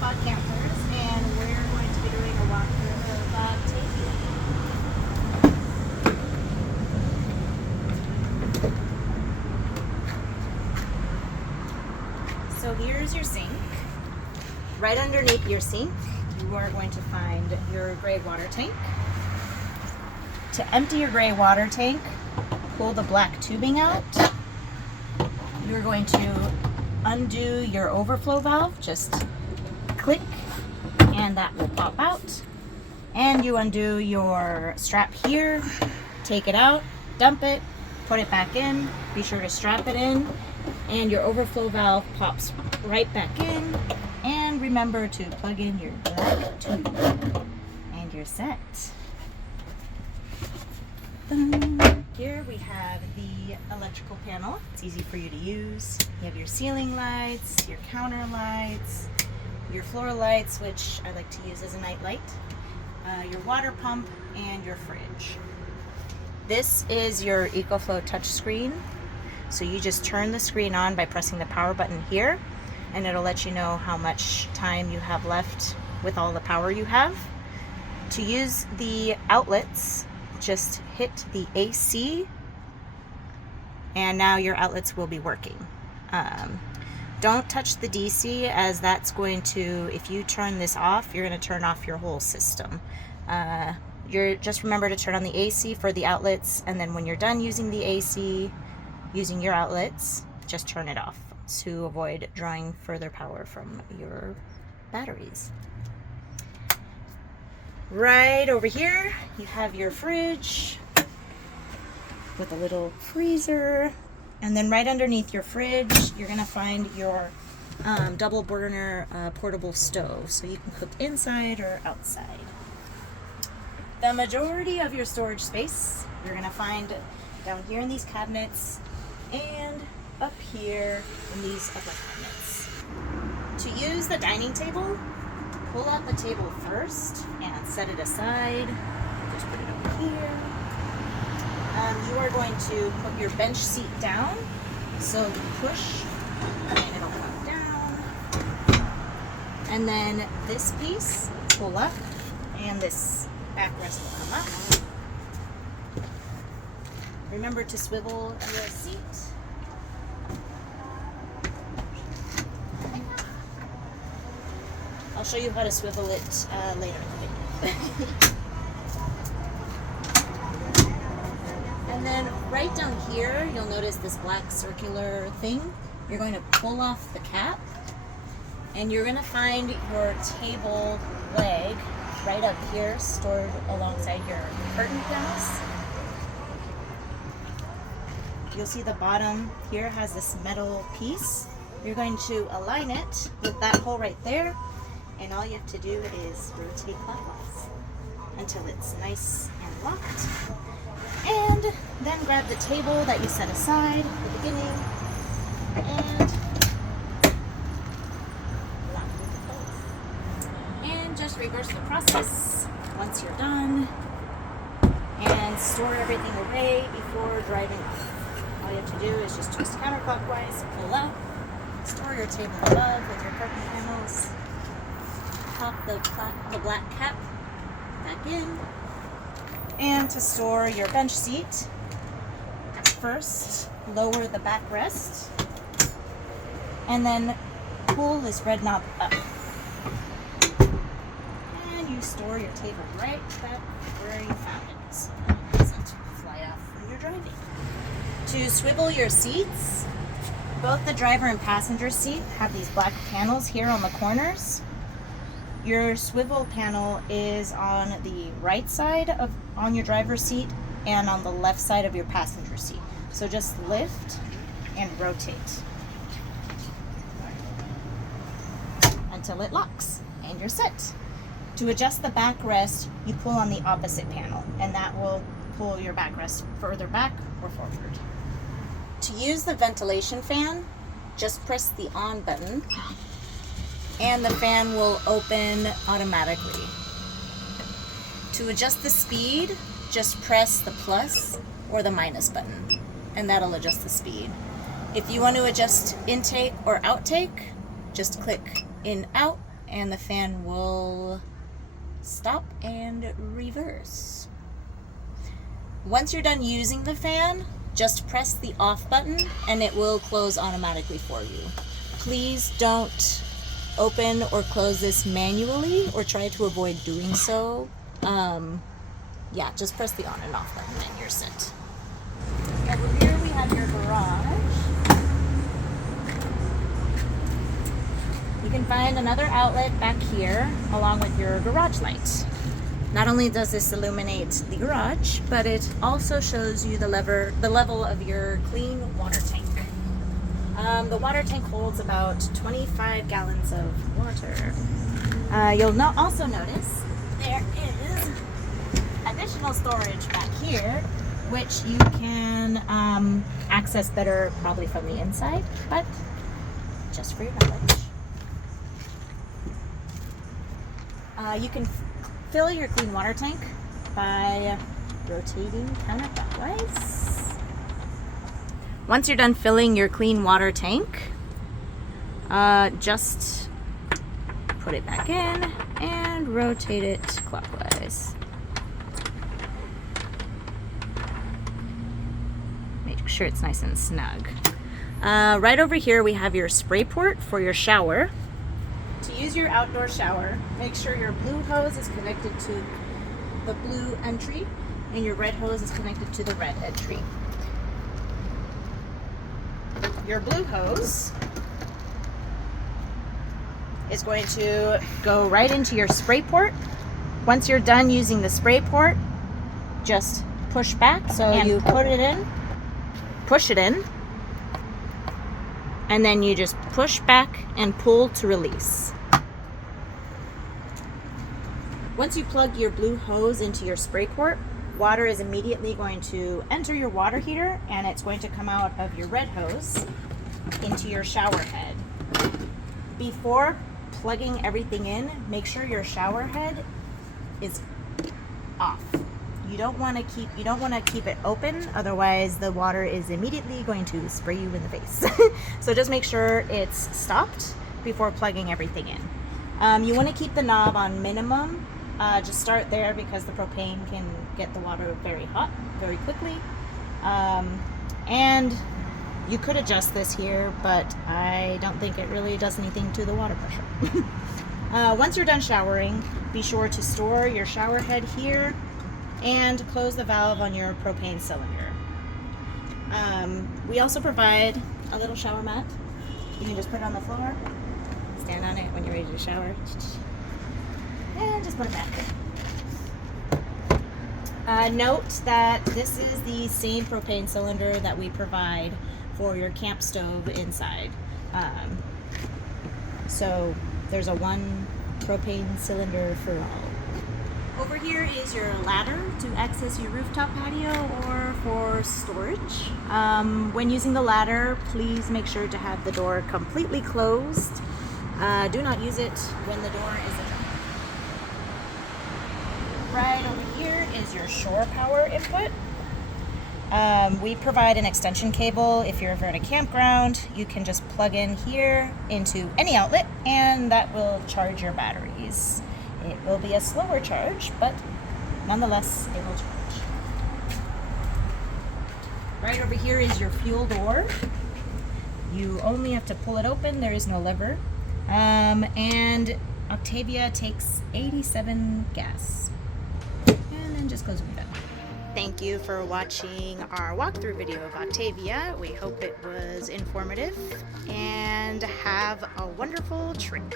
Pod Campers, and we're going to be doing a walkthrough of Octavia. So here's your sink. Right underneath your sink, you are going to find your gray water tank. To empty your gray water tank, pull the black tubing out. You're going to undo your overflow valve. Just click and that will pop out. And you undo your strap here, take it out, dump it, put it back in. Be sure to strap it in, and your overflow valve pops right back in. And remember to plug in your black tube, and you're set. Here we have the electrical panel. It's easy for you to use. You have your ceiling lights, your counter lights, your floor lights, which I like to use as a night light, your water pump, and your fridge. This is your EcoFlow touchscreen. So you just turn the screen on by pressing the power button here, and it'll let you know how much time you have left with all the power you have. To use the outlets, just hit the AC, and now your outlets will be working. Don't touch the DC, as that's going to, if you turn this off, you're going to turn off your whole system. Just remember to turn on the AC for the outlets, and then when you're done using the AC, using your outlets, just turn it off to avoid drawing further power from your batteries. Right over here, you have your fridge with a little freezer. And then right underneath your fridge, you're gonna find your double burner portable stove. So you can cook inside or outside. The majority of your storage space, you're gonna find down here in these cabinets and up here in these upper cabinets. To use the dining table, pull out the table first and set it aside. Just put it over here. You are going to put your bench seat down. So you push and it'll come down. And then this piece, pull up, and this backrest will come up. Remember to swivel your seat. I'll show you how to swivel it later in the video. And then right down here, you'll notice this black circular thing. You're going to pull off the cap, and you're going to find your table leg right up here, stored alongside your curtain panels. You'll see the bottom here has this metal piece. You're going to align it with that hole right there. And all you have to do is rotate clockwise until it's nice and locked. And then grab the table that you set aside at the beginning and lock it in place. And just reverse the process once you're done and store everything away before driving off. All you have to do is just twist counterclockwise, pull out, store your table above with your curtain panels. Pop the black cap back in. And to store your bench seat, first lower the backrest and then pull this red knob up. And you store your table right back where you found it, so it doesn't fly off when you're driving. To swivel your seats, both the driver and passenger seat have these black panels here on the corners. Your swivel panel is on the right side on your driver's seat and on the left side of your passenger seat. So just lift and rotate until it locks and you're set. To adjust the backrest, you pull on the opposite panel, and that will pull your backrest further back or forward. To use the ventilation fan, just press the on button and the fan will open automatically. To adjust the speed, just press the plus or the minus button, and that'll adjust the speed. If you want to adjust intake or outtake, just click in out and the fan will stop and reverse. Once you're done using the fan, just press the off button and it will close automatically for you. Please don't open or close this manually or try to avoid doing so. Yeah, just press the on and off button and you're set. Over here we have your garage. You can find another outlet back here along with your garage light. Not only does this illuminate the garage, but it also shows you the level of your clean water tank. The water tank holds about 25 gallons of water. You'll also notice there is additional storage back here, which you can access better probably from the inside, but just for your knowledge. You can fill your clean water tank by rotating counterclockwise. Once you're done filling your clean water tank, just put it back in and rotate it clockwise. Make sure it's nice and snug. Right over here we have your spray port for your shower. To use your outdoor shower, make sure your blue hose is connected to the blue entry and your red hose is connected to the red entry. Your blue hose is going to go right into your spray port. Once you're done using the spray port, just push back. So you put it in, push it in, and then you just push back and pull to release. Once you plug your blue hose into your spray port, water is immediately going to enter your water heater and it's going to come out of your red hose into your shower head. Before plugging everything in, make sure your shower head is off. You don't want to keep it open, otherwise the water is immediately going to spray you in the face. So just make sure it's stopped before plugging everything in. You want to keep the knob on minimum. Just start there because the propane can get the water very hot very quickly. And you could adjust this here, but I don't think it really does anything to the water pressure. Once you're done showering, be sure to store your shower head here and close the valve on your propane cylinder. We also provide a little shower mat. You can just put it on the floor, stand on it when you're ready to shower, and just put it back. Note that this is the same propane cylinder that we provide for your camp stove inside. So there's a one propane cylinder for all. Over here is your ladder to access your rooftop patio or for storage. When using the ladder, please make sure to have the door completely closed. Do not use it when the door is ajar. Right over here is your shore power input. We provide an extension cable. If you're ever at a campground, you can just plug in here into any outlet and that will charge your batteries. It will be a slower charge, but nonetheless, it will charge. Right over here is your fuel door. You only have to pull it open. There is no lever. And Octavia takes 87 gas. And then just close when you're done. Thank you for watching our walkthrough video of Octavia. We hope it was informative and have a wonderful trip.